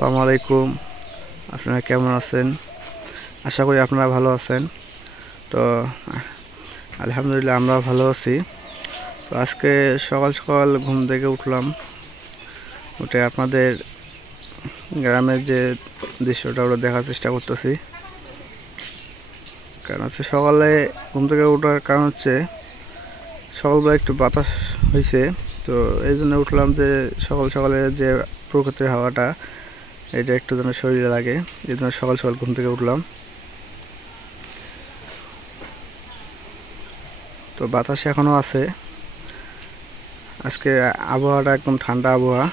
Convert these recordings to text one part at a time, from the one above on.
আসসালামু আলাইকুম। আপনারা কেমন আছেন? আশা করি আপনারা ভালো আছেন। তো আলহামদুলিল্লাহ আমরা ভালো আছি। তো আজকে সকাল সকাল ঘুম থেকে উঠলাম, উঠে আপনাদের গ্রামের যে দৃশ্যটা ওটা দেখার চেষ্টা করতেছি। কারণ হচ্ছে সকালে ঘুম থেকে ওঠার কারণ হচ্ছে সকালবেলা একটু বাতাস হয়েছে, তো এই জন্য উঠলাম যে সকাল সকালে যে প্রকৃতির হাওয়াটা এটা একটু যেন শরীরে লাগে, এই জন্য সকাল সকাল ঘুম থেকে উঠলাম। তো বাতাস এখনও আছে, আজকে আবহাওয়াটা একদম ঠান্ডা আবহাওয়া।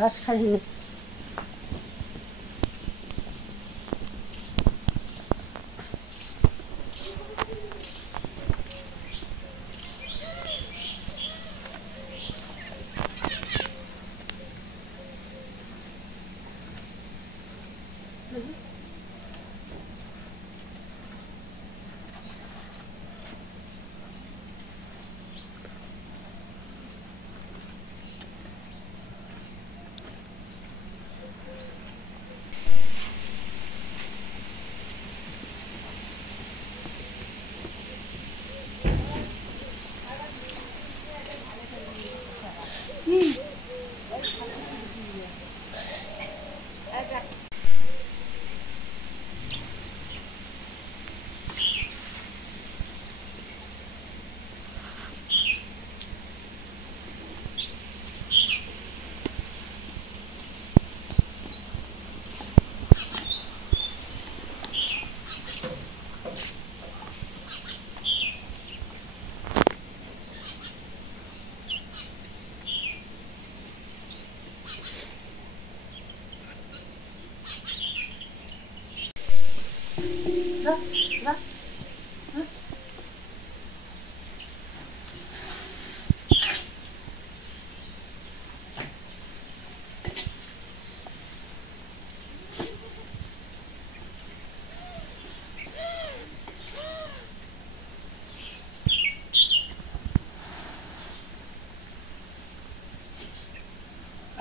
ঘাস খাইনি।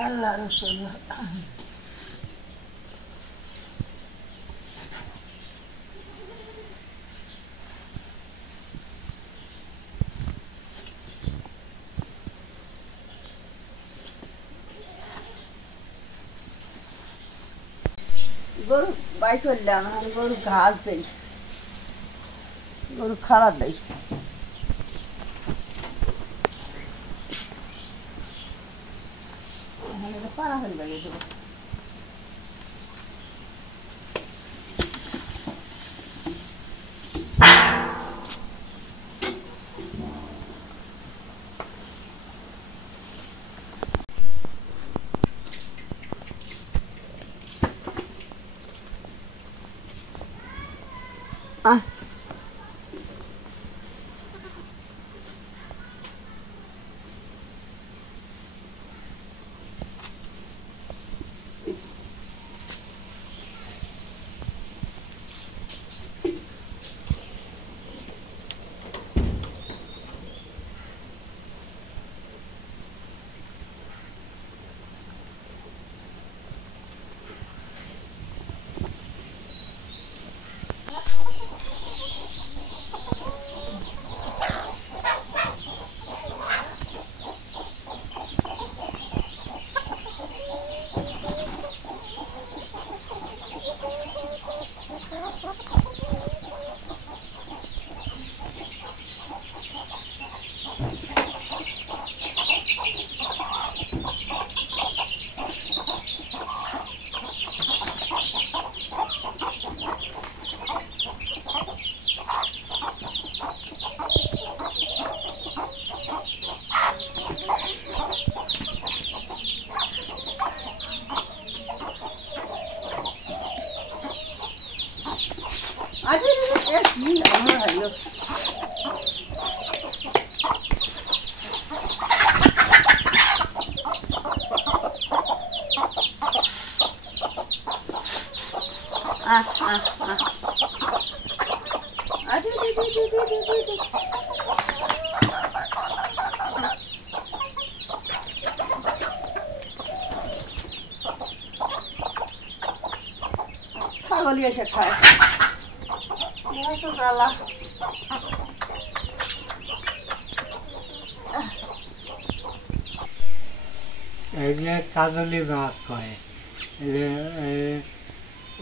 আল্লাহ রসুল গরু বাই করলাম, গরু ঘাস দেই, গরু খাবার দেই। পাড়া হয়ে গেলে দেবো। ছাগলই এসে খায় তো জ্বালা। এগুলো কাজলি মাছ কয়,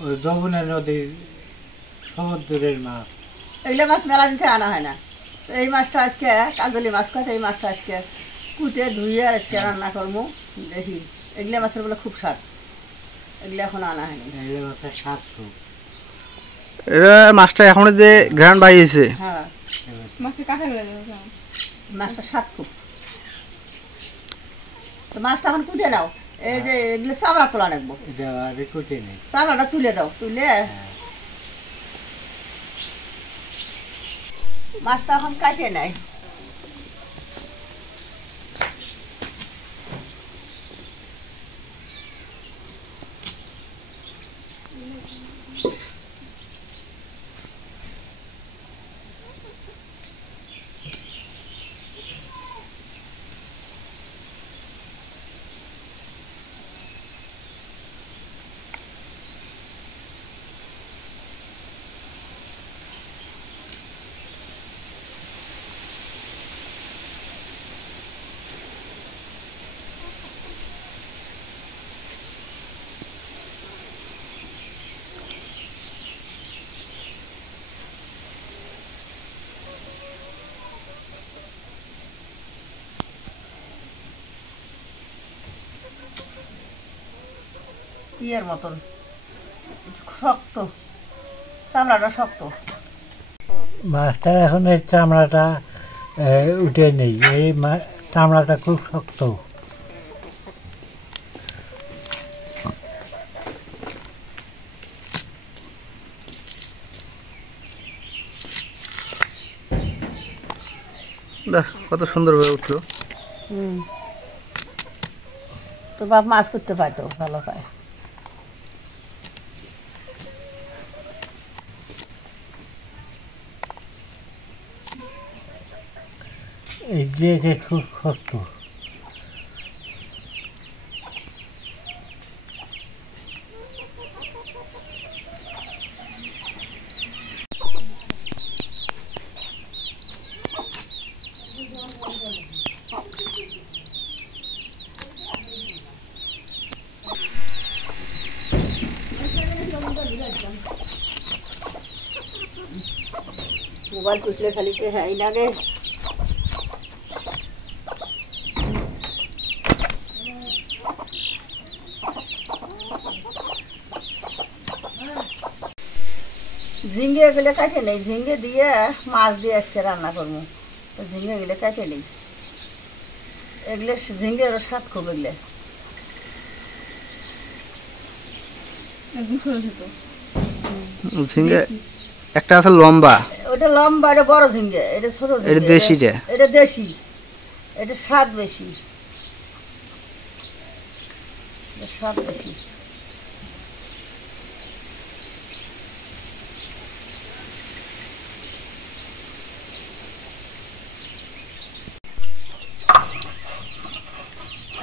ওই যমুনা নদীর সমুদ্রের মাছ। এগুলো মাছ মেলা দিন থেকে আনা হয় না। তো এই মাছটা আজকে কাজলি মাছ কয়, এই মাছটা আজকে কুটে ধুয়ে আজকে রান্না করবো। দেখি এগুলো মাছের বলে খুব স্বাদ, এগুলো এখন আনা হয়নি। এগুলো মাছের স্বাদ খুব। এটা মাছটা এখনো যে ঘ্রাণ বাইয়েছে। হ্যাঁ মাছটা স্বাদ খুব। তো মাছটা এখন কুটে নাও, এই যে এগুলো চামড়া তোলা রাখবো, এটা আর কুটে নেই। চামড়াটা তুলে দাও, তুলে মাছটা এখন কাটে নেয়। ইয়ের মতন শক্ত, চামড়াটা শক্ত। মাছটা এখন এই চামড়াটা উঠে নেই, এই চামড়াটা খুব শক্ত। দেখ কত সুন্দর হয়ে উঠলো। তো বাপ মাছ করতে পারতো, ভালো পায়। এই যে খুব শক্ত। মোবাইল পুষলে খালি কে হ্যাঁ না রে। ঝিঙ্গে এগুলো কাটে নেই, ঝিঙ্গে দিয়ে মাছ দিয়ে আজকে রান্না করবো। তো ঝিঙ্গে এগুলো কাটে নেই, এগুলো ঝিঙ্গের স্বাদ খুব। এগুলো ঝিঙ্গে একটা আছে লম্বা, ওটা লম্বা, এটা বড় ঝিঙ্গে, এটা ছোট এটা ঝিঙ্গে। দেশিটা। এটা দেশি, এটা স্বাদ বেশি, এটা স্বাদ বেশি।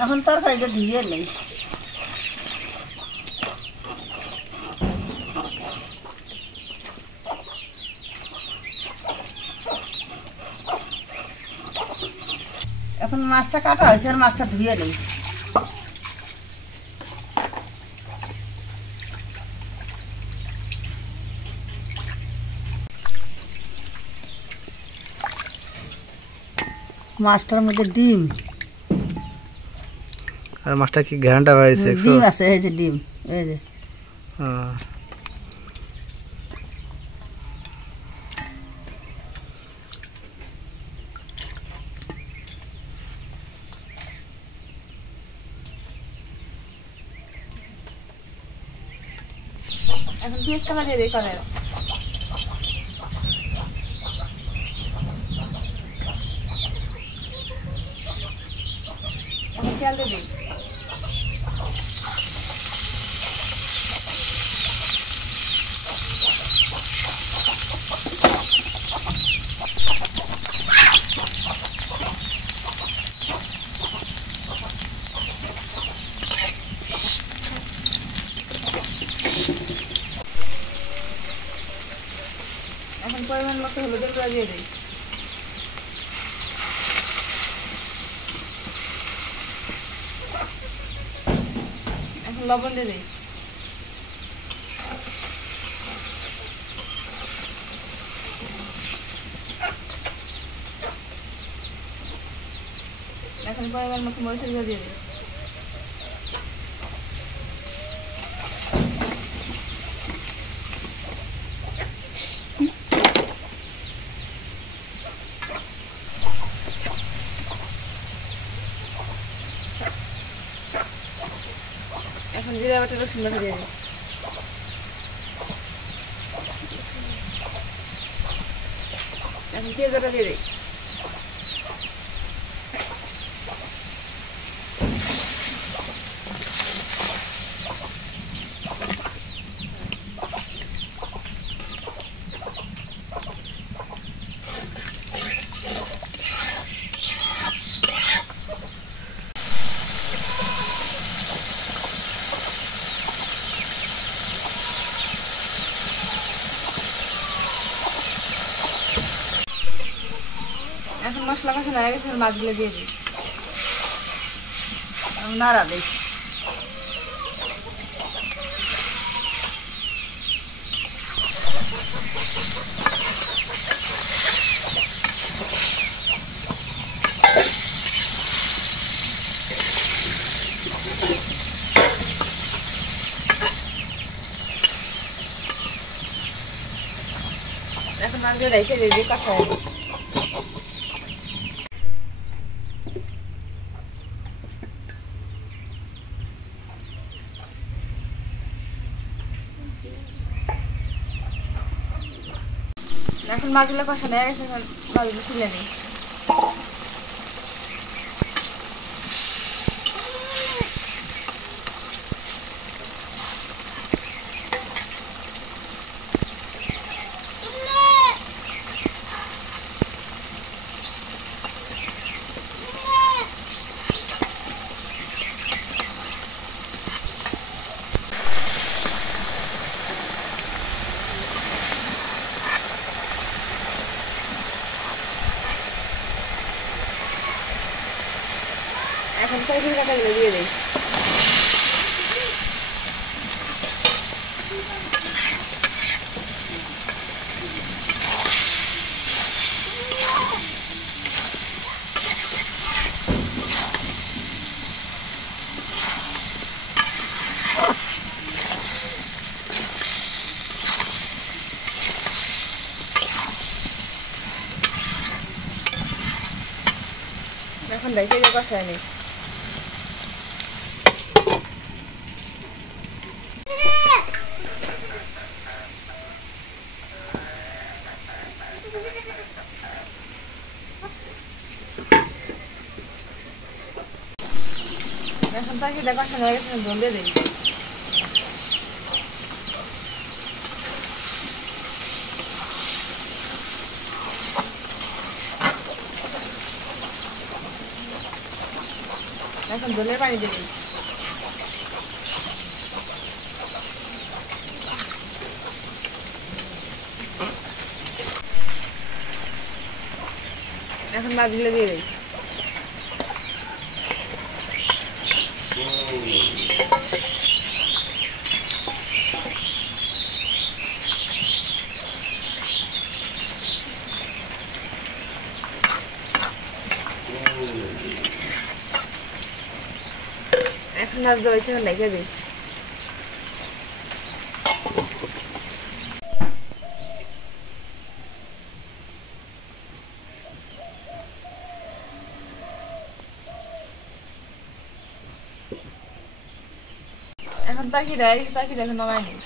এখন তরকারিটা ধুয়ে নেই। এখন মাছটা কাটা হয়েছে, আর মাছটা ধুয়ে নেই। মাছটার মধ্যে ডিম, আর মাছটা কি ঘ্রাণটা বাইয়েছে। ডিম আছে, এই যে ডিম, এই যে। এখন পেঁয়াজ কালা দিয়ে দিই কলের। এখন তেল দিয়ে দিই। একটু হলুদের গুঁড়া দিয়ে দিই। এখন লবণ দিয়ে দিই। এখন পরিমাণ মতো মরিচের গুঁড়া দিয়ে দিই। এখন জিরা বাটা রসুন বাটা দিয়ে দিই। এখন পেঁয়াজটা দিয়ে দিই। এখন মশলা কষানো হয়ে গেছে, মাছগুলো দিয়ে দিই। নাড়া দিই। এখন মাছগুলো রেখে দিয়ে কষায় দিই। এখন মাছগুলো কষানো হয়ে গেছে, এখন মাছগুলো তুলে নিই। এখন সরিষার কাঁটাগুলো দিয়ে দিই। এখন রেখে দিয়ে কষায় নিই। এখন তরকারিটা কষানো হয়ে গেছে, জল দিয়ে দিই। এখন জলের পানি দিয়ে দিই। এখন মাছগুলো দিয়ে দিই। এখন মাছ দেওয়া হয়েছে, এখন রেখে দিই। এখন তরকারি হয়ে গেছে, তরকারি এখন নামাই নিই।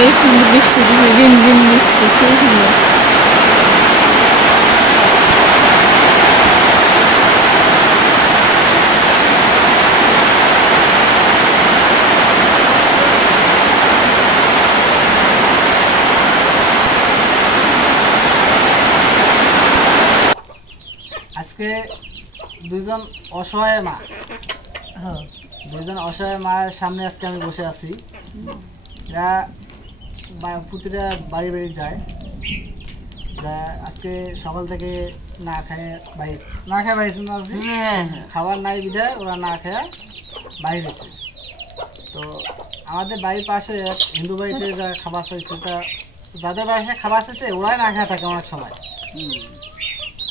সেই সুন্দর বৃষ্টি দিন দিন বৃষ্টি সেই সুন্দর। আজকে দুইজন অসহায় মা, দুইজন অসহায় মায়ের সামনে আজকে আমি বসে আছি। এরা প্রতিটা বাড়ি বাড়ি যায়, যা আজকে সকাল থেকে না খায় বাইরে আছি, খাবার নাই বিধায় ওরা না খায় বাইরেছে। তো আমাদের বাড়ির পাশে হিন্দু বাড়িতে যা খাবার চাইছে, তা যাদের বাড়িতে খাবার চাইছে ওরাই না খায় থাকে অনেক সময়।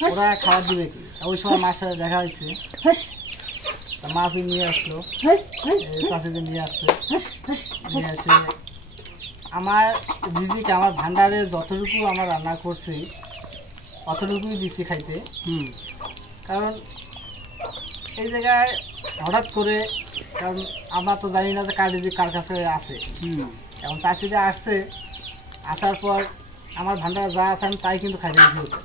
ওরা খাবার দিবে কি? ওই সময় মার সাথে দেখা হয়েছে, মাফি নিয়ে আসলো, চাষিদের নিয়ে আসছে, নিয়ে আসে আমার রিজিক আমার ভান্ডারে যতটুকু আমার রান্না করছি অতটুকুই দিছি খাইতে। কারণ এই জায়গায় হঠাৎ করে, কারণ আমরা তো জানি না যে কার রিজিক কার কাছে আছে। এখন চাষিরা আসছে, আসার পর আমার ভান্ডারে যা আছে আমি তাই কিন্তু খাইতে দিতে হতো।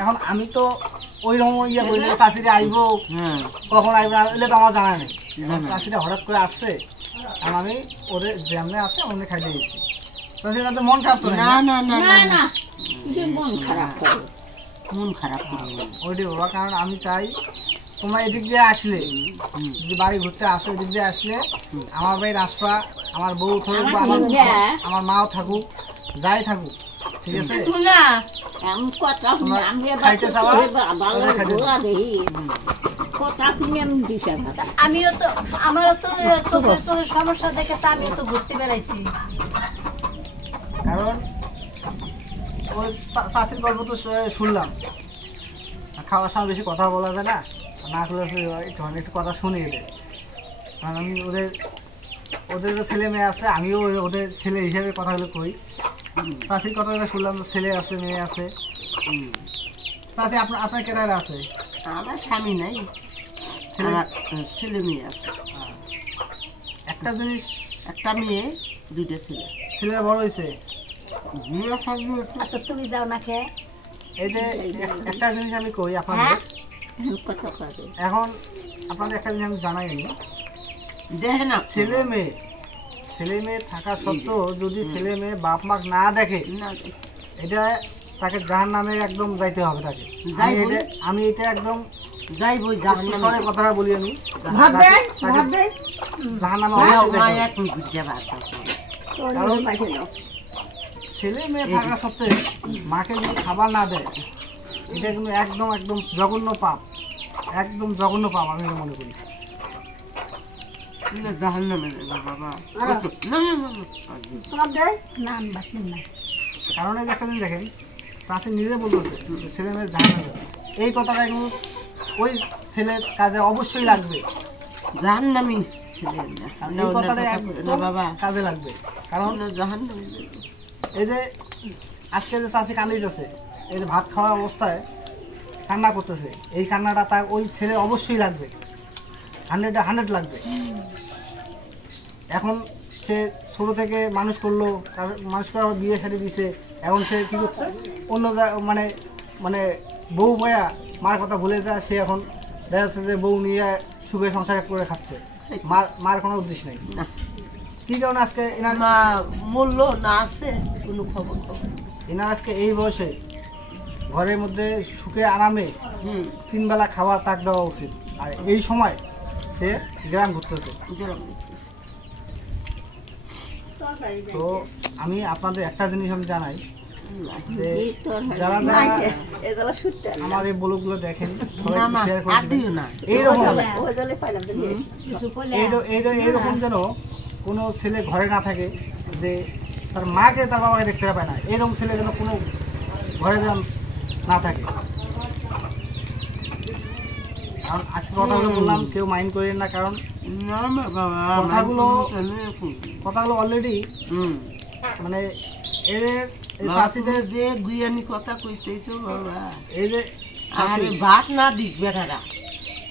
এখন আমি তো ওই রকম ইয়ে করি না, চাষিরা আইব কখন আইব না এলে তো আমার জানা নেই। চাষিরা হঠাৎ করে আসছে, আর আমি ওদের যেমনে আছে অমনি খাইতে দিয়েছি। চাষিরা তো মন খারাপ তো না, মন খারাপ ওইটাই বাবা। কারণ আমি চাই তোমরা এদিক দিয়ে আসলে, যদি বাড়ি ঘুরতে আসো এদিক দিয়ে আসলে আমার বাড়ির আসবা, আমার বউ থাকুক, আমার মাও থাকুক, যাই থাকুক, ঠিক আছে? খাইতে চাওয়া আমিও তো, আমারও তো চোখের সমস্যা দেখে তো আমি তো ঘুরতে বেড়াইছি। কারণ ওই চাষির গল্প তো শুনলাম, খাওয়ার সময় বেশি কথা বলা যায় না, না করলে একটু কথা শুনিয়ে দেয়। কারণ আমি ওদের ছেলে মেয়ে আছে, আমিও ওদের ছেলে হিসেবে কথাগুলো কই। চাষির কথা শুনলাম তো ছেলে আছে মেয়ে আছে। চাষি আপনার কেনারা আছে? আমার স্বামী নাই, ছেলে মেয়ে আছে। একটা জিনিস, একটা মেয়ে দুইটা ছেলে। ছেলেরা বড় হয়েছে? আচ্ছা তুমি যাও না খেয়ে। এই যে একটা জিনিস আমি কই আপনাদের, এখন আপনাদের একটা জিনিস আমি জানাই, আমি দেখে না ছেলে মেয়ে থাকা সত্ত্বেও যদি ছেলে মেয়ে বাপ মা না দেখে, এটা তাকে জাহান্নামে একদম যাইতে হবে তাকে। আমি এটা একদম সরে কথাটা বলি, আমি ছেলে মেয়ে থাকা সত্ত্বেও মাকে যদি খাবার না দেয়, এটা কিন্তু একদম একদম জঘন্য পাপ, একদম জঘন্য পাপ আমি মনে করি। কারণ এই একটা দিন দেখেন, চাষি নিজে বলতেছে ছেলে মেয়ের জাহান্নামে, এই কথাটা কিন্তু ওই ছেলের কাজে অবশ্যই লাগবে, জাহান্নামী এই কথাটা একদম কাজে লাগবে। কারণ এই যে আজকে যে চাষি কান্দিতেছে, এই যে ভাত খাওয়ার অবস্থায় কান্না করতেছে, এই কান্নাটা তার ওই ছেলে অবশ্যই লাগবে, 100 লাগবে। এখন সে ছোট থেকে মানুষ করলো, মানুষ করে বিয়ে শাদী দিছে, এখন সে কী করছে, অন্য মানে মানে বউ বয়া মার কথা ভুলে যায়, সে এখন দেখা যাচ্ছে যে বউ নিয়ে সুখে সংসার করে খাচ্ছে, মার কোনো উদ্দেশ্য নেই। কী কারণে আজকে এনার মা মূল্য না আছে কোনো খবর, এনার আজকে এই বয়সে ঘরের মধ্যে সুখে আরামে 3 বেলা খাবার তাক দেওয়া উচিত, আর এই সময় সে গ্রাম ঘুরতেছে। তো আমি আপনাদের একটা জিনিস আমি জানাই, যে যারা যারা আমার এই ব্লগগুলো দেখেন সবাই শেয়ার করে দিবেন। এইরকম যেন কোনো ছেলে ঘরে না থাকে যে তার মাকে তার বাবাকে দেখতে পায় না, এরকম ছেলে যেন কোনো ঘরে যেন না থাকে। কারণ আজকে কথাগুলো বললাম, কেউ মাইন্ড করেন না, কারণ কথাগুলো অলরেডি মানে এদের চাষিদের যে গুয়ানি কথা কইতেছ বাবা, এই যে আরে ভাত না দিক বেটারা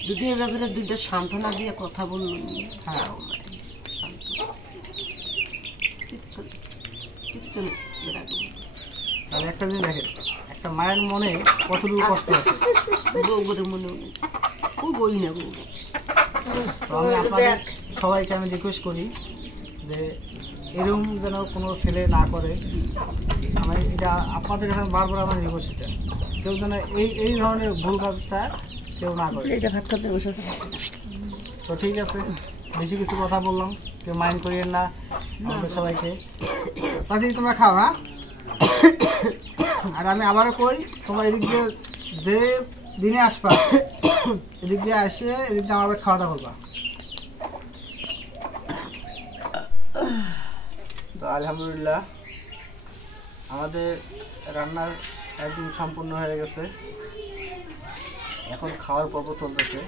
যদি এ ব্যাপারে দুইটা সান্ত্বনা দিয়ে কথা বলুন। হ্যাঁ কিচ্ছু কিচ্ছু তাহলে একটা জিনিস দেখেন, একটা মায়ের মনে কতটুকু কষ্ট আছে। বউগুলোর মনে ও বই না বউ। তো আমি আপনাদের সবাইকে আমি রিকোয়েস্ট করি যে এরকম যেন কোনো ছেলে না করে। আমি এটা আপনাদের কাছে বারবার আমার রিকোয়েস্ট, এটা কেউ যেন এই ধরনের ভুল কাজটা কেউ না করে। এইটা ভাত খাতে বসেছে। তো ঠিক আছে, বেশি কিছু কথা বললাম, কেউ মাইন্ড করিয়েন না আমাদের সবাইকে। চাচি তোমরা খাও, হ্যাঁ? আর আমি আবারও কই, তোমরা এদিক দিয়ে যে দিনে আসবা এদিক দিয়ে আসে এদিক দিয়ে আমার খাওয়া দাওয়া করবা। তো আলহামদুলিল্লাহ আমাদের রান্নার একদম সম্পূর্ণ হয়ে গেছে, এখন খাওয়ার পর্ব চলতেছে।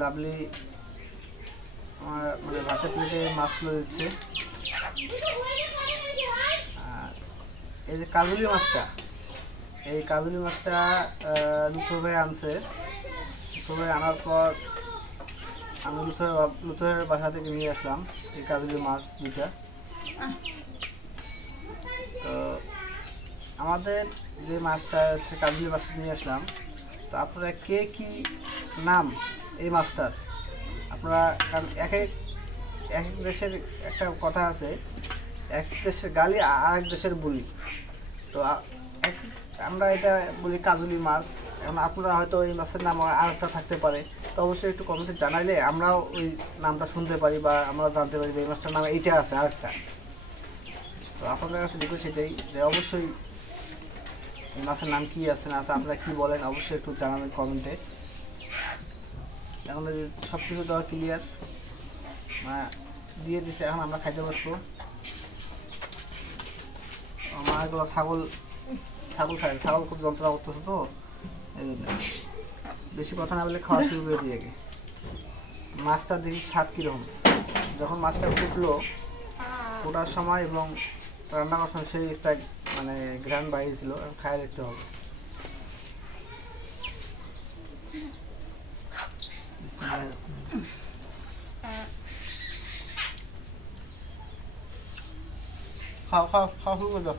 লাভলি আমার মানে ভাতের প্লেটে মাছ তুলে দিচ্ছে। আর এই যে কাজুলি মাছটা, এই কাজুলি মাছটা লুথুর ভাই আনছে। লুথুর ভাই আনার পর আমি লুথুরের বাসা থেকে নিয়ে আসলাম এই কাজুলি মাছ দুইটা। তো আমাদের যে মাছটা সে কাজুলি মাছটা নিয়ে আসলাম, তো আপনারা কে কি নাম এই মাছটার আপনারা, কারণ এক এক দেশের একটা কথা আছে, এক দেশের গালি আর এক দেশের বলি। তো আমরা এটা বলি কাজুলি মাছ, এখন আপনারা হয়তো এই মাছের নাম আর একটা থাকতে পারে। তো অবশ্যই একটু কমেন্টে জানাইলে আমরাও ওই নামটা শুনতে পারি বা আমরা জানতে পারি যে এই মাছটার নাম এইটা আছে আরেকটা। তো আপনাদের কাছে দেখো সেটাই যে অবশ্যই এই মাছের নাম কী আছে না আছে আপনারা কী বলেন অবশ্যই একটু জানাবেন কমেন্টে। এখন সব কিছু দেওয়া ক্লিয়ার দিয়ে দিছে, এখন আমরা খাইতে বসবো। আমার এগুলো ছাগল খায়, ছাগল খুব যন্ত্রণা করতেছে, তো এই জন্য বেশি কথা না বলে খাওয়া শুরু করে দিয়ে আগে। মাছটা দেখি স্বাদ কীরকম, যখন মাছটা ফুটলো ফোটার সময় এবং রান্না করার সময় সেই একটা মানে ঘ্রাণ বাইরেছিল, খায় দেখতে হবে। খাও খাও খাওয়া শুরু করে দাও।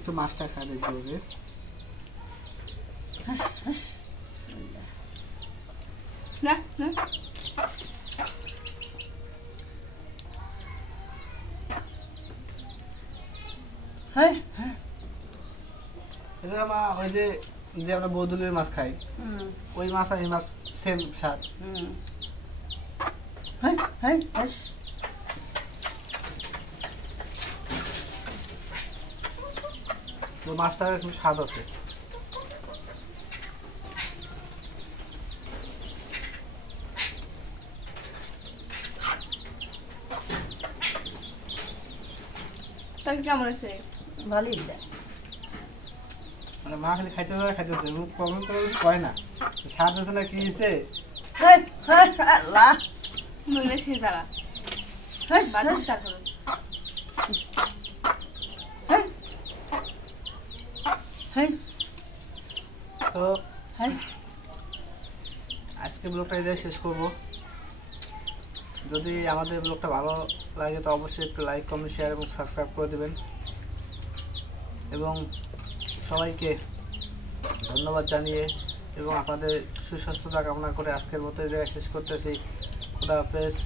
একটু মাছটা খাই দেখতে হবে। না না এটা আমার ওই যে আমরা বৌদুলের মাছ খাই, ওই মাছ আর এই মাছ সেম স্বাদ। তো মাছটার একটু স্বাদ আছে। তাকে কেমন আছে? ভালোই যায়। মানে মা খালি খাইতেছে মুখ কমেন্ট করে কয় না স্বাদ আছে না কি হয়েছে। নইলে সে জ্বালা বাদ স্টার্ট করুন। তো আজকে ব্লগটা এদের শেষ করব। যদি আমাদের ব্লগটা ভালো লাগে তো অবশ্যই একটু লাইক কমেন্ট শেয়ার এবং সাবস্ক্রাইব করে দেবেন এবং সবাইকে ধন্যবাদ জানিয়ে এবং আপনাদের সুস্বাস্থ্যতা কামনা করে আজকের মতো এই জায়গায় শেষ করতেছি। খুদা হাফেজ।